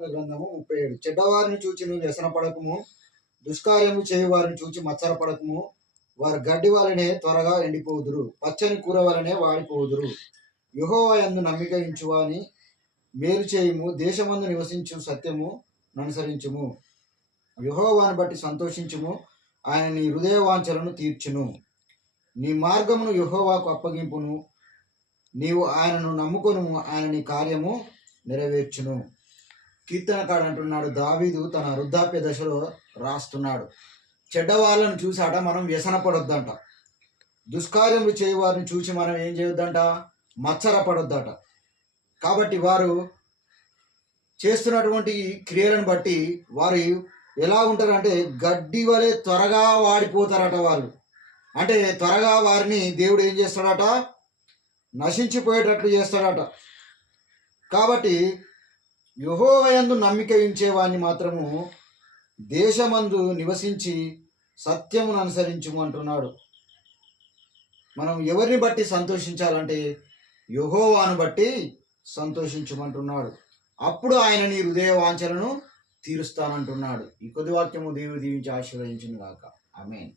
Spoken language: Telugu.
గ్రంథము 37. చెడ్డవారిని చూచి నువ్వు వ్యసనపడకము, దుష్కార్యము చేయు వారిని చూచి మత్సరపడకము. వారు గడ్డి వలనే త్వరగా ఎండిపోదురు, పచ్చని కూర వలనే వాడిపోదురు. యెహోవా యందు నమ్మిక ఉంచువాని మేలు చేయుము, దేశమందు నివసించు సత్యము ననుసరించుము. యెహోవాను బట్టి సంతోషించుము, ఆయన నీ హృదయ వాంఛలను తీర్చును. నీ మార్గమును యెహోవాకు అప్పగింపును, నీవు ఆయనను నమ్ముకొనుము, ఆయన నీ కార్యము నెరవేర్చును. కీర్తనకాడు అంటున్నాడు, దావీదు తన వృద్ధాప్య దశలో రాస్తున్నాడు. చెడ్డవాళ్ళను చూసాట మనం వ్యసనపడొద్దంట, దుష్కార్యములు చేయవారిని చూసి మనం ఏం చేయొద్దంట, మత్సరపడొద్దట. కాబట్టి వారు చేస్తున్నటువంటి క్రియలను బట్టి వారు ఎలా ఉంటారంటే గడ్డి వలె త్వరగా వాడిపోతారట. వాళ్ళు అంటే త్వరగా వారిని దేవుడు ఏం చేస్తాడట, నశించిపోయేటట్లు చేస్తాడట. కాబట్టి యెహోవా యందు నమ్మిక ఉంచేవాడిని మాత్రము దేశమందు నివసించి సత్యమును అనుసరించుము అంటున్నాడు. మనం ఎవరిని బట్టి సంతోషించాలంటే యెహోవాను బట్టి సంతోషించమంటున్నాడు. అప్పుడు ఆయన నీ హృదయ వాంఛలను తీరుస్తానంటున్నాడు. ఈ కొద్ది వాక్యము దేవుడు దీవించి ఆశీర్వదించును గాక. ఆమేన్.